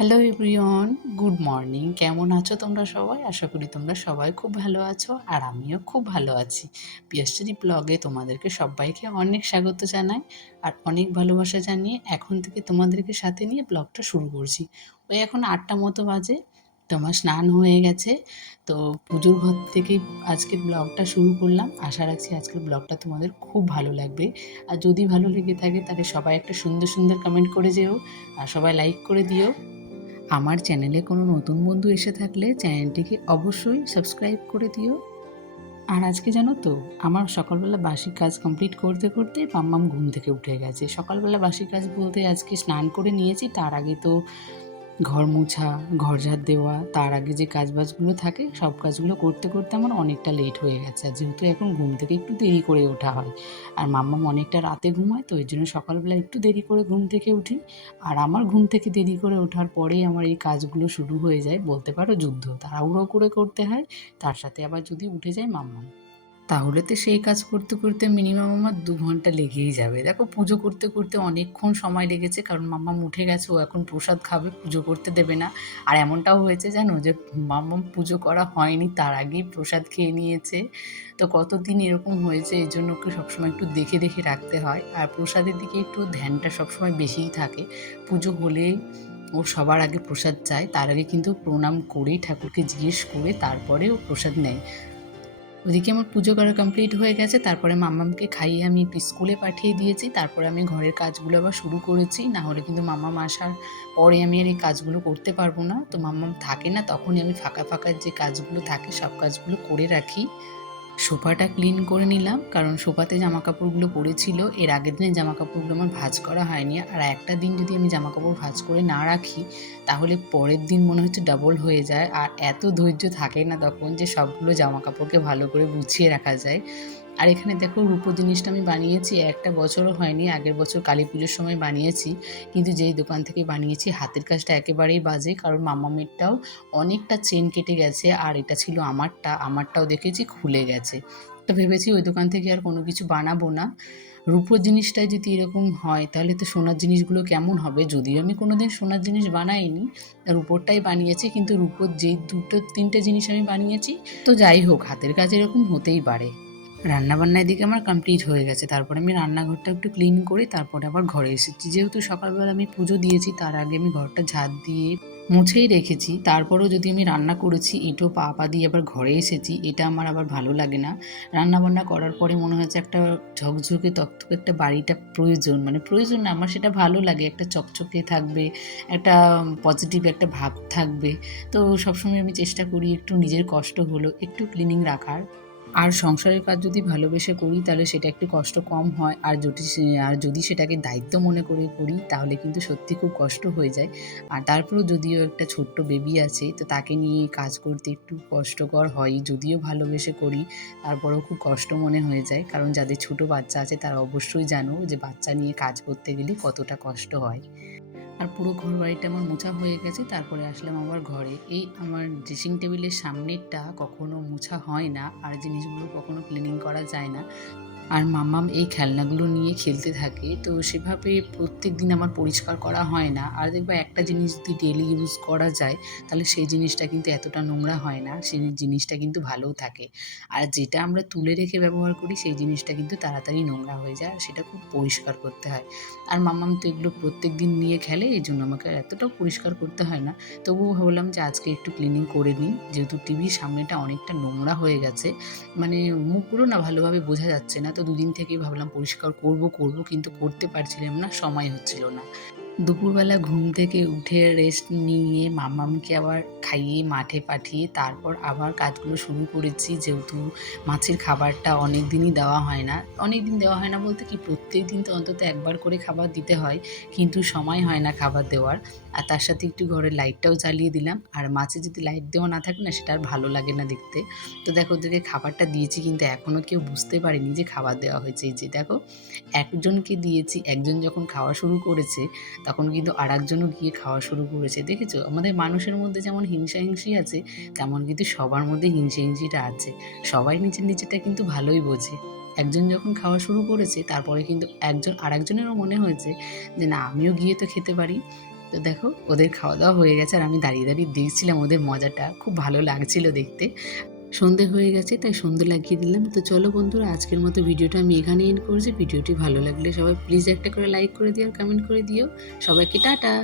Hello everyone, good morning. কেমন আছো তোমরা সবাই? আশা করি তোমরা সবাই খুব ভালো আছো আর আমিও খুব ভালো আছি। পিয়াশ্রী ব্লগে তোমাদেরকে সবাইকে অনেক স্বাগত জানাই আর অনেক ভালোবাসা জানিয়ে এখন থেকে তোমাদেরকে সাথে নিয়ে ব্লগটা শুরু করছি। ওই এখন ৮টা মতো বাজে, তোমার স্নান হয়ে গেছে। তো পুজোর ঘর থেকেই আজকের ব্লগটা শুরু করলাম। আশা রাখছি আজকের ব্লগটা তোমাদের খুব ভালো লাগবে। আর যদি ভালো লেগে থাকে তাহলে সবাই একটা সুন্দর সুন্দর কমেন্ট করে যেও আর সবাই লাইক করে দিও। আমার চ্যানেলে কোনো নতুন বন্ধু এসে থাকলে চ্যানেলটিকে অবশ্যই সাবস্ক্রাইব করে দিও। আর আজকে জানো তো, আমার সকালবেলা বাসি কাজ কমপ্লিট করতে করতে মাম্মাম ঘুম থেকে উঠে গেছে। সকালবেলা বাসি কাজ বলতে আজকে স্নান করে নিয়েছি, তার আগে তো ঘর মোছা, ঘর ঝাড় দেওয়া, তার আগে যে কাজবাজগুলো থাকে সব কাজগুলো করতে করতে আমার অনেকটা লেট হয়ে গেছে। আর যেহেতু এখন ঘুম থেকে একটু দেরি করে ওঠা হয় আর মাম্মাম অনেকটা রাতে ঘুমায়, তো এর জন্য সকালবেলা একটু দেরি করে ঘুম থেকে উঠি। আর আমার ঘুম থেকে দেরি করে ওঠার পরেই আমার এই কাজগুলো শুরু হয়ে যায়, বলতে পারো যুদ্ধ। তাড়াহুড়ো করে করতে হয়, তার সাথে আবার যদি উঠে যায় মাম্মাম, তাহলে তো সেই কাজ করতে করতে মিনিমাম আমার ২ ঘন্টা লেগেই যাবে। দেখো পুজো করতে করতে অনেকক্ষণ সময় লেগেছে, কারণ মাম্মাম উঠে গেছে, ও এখন প্রসাদ খাবে, পুজো করতে দেবে না। আর এমনটাও হয়েছে জানো যে মাম্মাম পুজো করা হয়নি তার আগেই প্রসাদ খেয়ে নিয়েছে। তো কতদিন এরকম হয়েছে, এই জন্য ওকে সবসময় একটু দেখে দেখে রাখতে হয় আর প্রসাদের দিকে একটু ধ্যানটা সবসময় বেশিই থাকে। পুজো হলেই ও সবার আগে প্রসাদ চায়, তার আগে কিন্তু প্রণাম করেই ঠাকুরকে জিজ্ঞেস করে তারপরে ও প্রসাদ নেয়। ওদিকে আমার পুজো করা কমপ্লিট হয়ে গেছে, তারপরে মাম্মামকে খাইয়ে আমি স্কুলে পাঠিয়ে দিয়েছি। তারপরে আমি ঘরের কাজগুলো আবার শুরু করেছি, না হলে কিন্তু মাম্মাম আসার পরে আমি আর এই কাজগুলো করতে পারবো না। তো মাম্মাম থাকে না, তখনই আমি ফাঁকা ফাঁকা যে কাজগুলো থাকে সব কাজগুলো করে রাখি। সোফাটা ক্লিন করে নিলাম, কারণ সোফাতে জামা কাপড়গুলো পড়েছিল। এর আগের দিনের জামা কাপড়গুলো আমার ভাঁজ করা হয়নি, আর একটা দিন যদি আমি জামা কাপড় ভাঁজ করে না রাখি তাহলে পরের দিন মনে হচ্ছে ডবল হয়ে যায়। আর এত ধৈর্য থাকে না তখন যে সবগুলো জামা কাপড়কে ভালো করে গুছিয়ে রাখা যায়। আর এখানে দেখো রূপোর জিনিসটা আমি বানিয়েছি, একটা বছরও হয়নি, আগের বছর কালী পুজোর সময় বানিয়েছি। কিন্তু যেই দোকান থেকে বানিয়েছি হাতের কাজটা একেবারেই বাজে, কারণ মামামেরটাও অনেকটা চেন কেটে গেছে আর এটা ছিল আমারটাও দেখেছি খুলে গেছে। তো ভেবেছি ওই দোকান থেকে আর কোনো কিছু বানাবো না। রূপোর জিনিসটাই যদি এরকম হয় তাহলে তো সোনার জিনিসগুলো কেমন হবে। যদিও আমি কোনোদিন সোনার জিনিস বানাইনি, রূপোরটাই বানিয়েছি, কিন্তু রূপোর যেই ২-৩টে জিনিস আমি বানিয়েছি, তো যাই হোক হাতের কাজ এরকম হতেই পারে। রান্নাবান্না এদিকে আমার কমপ্লিট হয়ে গেছে, তারপরে আমি রান্নাঘরটা একটু ক্লিন করি, তারপরে আবার ঘরে এসেছি। যেহেতু সকালবেলা আমি পুজো দিয়েছি তার আগে আমি ঘরটা ঝাড় দিয়ে মুছেই রেখেছি, তারপরেও যদি আমি রান্না করেছি এঁটো পা পা দিয়ে আবার ঘরে এসেছি, এটা আমার আবার ভালো লাগে না। রান্নাবান্না করার পরে মনে হচ্ছে একটা ঝকঝকে তকতকে একটা বাড়িটা প্রয়োজন, মানে প্রয়োজন না, আমার সেটা ভালো লাগে, একটা চকচকে থাকবে, একটা পজিটিভ একটা ভাব থাকবে। তো সবসময় আমি চেষ্টা করি একটু নিজের কষ্ট হলো একটু ক্লিনিং রাখার। আর সংসারের কাজ যদি ভালোবেসে করি তাহলে সেটা একটু কষ্ট কম হয়, আর যদি সেটাকে দায়িত্ব মনে করে করি তাহলে কিন্তু সত্যি খুব কষ্ট হয়ে যায়। আর তারপরেও যদিও একটা ছোট্ট বেবি আছে, তো তাকে নিয়ে কাজ করতে একটু কষ্টকর হয়, যদিও ভালোবেসে করি তারপরেও খুব কষ্ট মনে হয়ে যায়। কারণ যাদের ছোট বাচ্চা আছে তারা অবশ্যই জানো যে বাচ্চা নিয়ে কাজ করতে গেলে কতটা কষ্ট হয়। আর পুরো ঘর বাড়িটা আমার মোছা হয়ে গেছে, তারপরে আসলাম আমার ঘরে। এই আমার ড্রেসিং টেবিলের সামনেরটা কখনো মোছা হয় না আর জিনিসগুলো কখনো ক্লিনিং করা যায় না। আর মাম্মাম এই খেলনাগুলো নিয়ে খেলতে থাকে, তো সেভাবে প্রত্যেকদিন আমার পরিষ্কার করা হয় না। আর দেখবা একটা জিনিস যদি ডেইলি ইউজ করা যায় তাহলে সেই জিনিসটা কিন্তু এতটা নোংরা হয় না, সেই জিনিসটা কিন্তু ভালোও থাকে। আর যেটা আমরা তুলে রেখে ব্যবহার করি সেই জিনিসটা কিন্তু তাড়াতাড়ি নোংরা হয়ে যায় আর সেটা খুব পরিষ্কার করতে হয়। আর মাম্মাম তো এগুলো প্রত্যেকদিন নিয়ে খেলে, এই জন্য আমাকে এতটাও পরিষ্কার করতে হয় না। তবুও ভাবলাম যে আজকে একটু ক্লিনিং করে নিই, যেহেতু টিভির সামনেটা অনেকটা নোংরা হয়ে গেছে, মানে মুখগুলো না ভালোভাবে বোঝা যাচ্ছে না। তো দুদিন থেকেই ভাবলাম পরিষ্কার করব কিন্তু করতে পারছিলাম না, সময় হচ্ছিল না। দুপুরবেলা ঘুম থেকে উঠে রেস্ট নিয়ে মাম্মামকে আবার খাইয়ে মাঠে পাঠিয়ে তারপর আবার কাজগুলো শুরু করেছি। যেহেতু মাছের খাবারটা অনেক দিনই দেওয়া হয় না, অনেক দিন দেওয়া হয় না বলতে কি প্রত্যেক দিন তো অন্তত একবার করে খাবার দিতে হয়, কিন্তু সময় হয় না খাবার দেওয়ার। আর তার সাথে একটু ঘরের লাইটটাও জ্বালিয়ে দিলাম, আর মাছে যদি লাইট দেওয়া না থাকে না সেটা আর ভালো লাগে না দেখতে। তো দেখো ওদেরকে খাবারটা দিয়েছি কিন্তু এখনও কেউ বুঝতে পারেনি যে খাবার দেওয়া হয়েছে। এই যে দেখো, একজনকে দিয়েছি, একজন যখন খাওয়া শুরু করেছে তখন কিন্তু আরেকজনও গিয়ে খাওয়া শুরু করেছে। দেখেছো আমাদের মানুষের মধ্যে যেমন হিংসাহিংসি আছে, তেমন কিন্তু সবার মধ্যে হিংসাহিংসিটা আছে। সবাই নিজের নিজেরটা কিন্তু ভালোই বোঝে। একজন যখন খাওয়া শুরু করেছে তারপরে কিন্তু একজন আরেকজনেরও মনে হয়েছে যে না আমিও গিয়ে তো খেতে পারি। তো দেখো ওদের খাওয়া দাওয়া হয়ে গেছে আর আমি দাঁড়িয়ে দাঁড়িয়ে দেখছিলাম ওদের মজাটা, খুব ভালো লাগছিল দেখতে। সন্ধে হয়ে গেছে তাই সন্ধে লাগিয়ে দিলাম। তো চলো বন্ধুরা, আজকের মতো ভিডিওটা আমি এখানে এন্ড করছি। ভিডিওটি ভালো লাগলে সবাই প্লিজ একটা করে লাইক করে দিও আর কমেন্ট করে দিও। সবাইকে টাটা।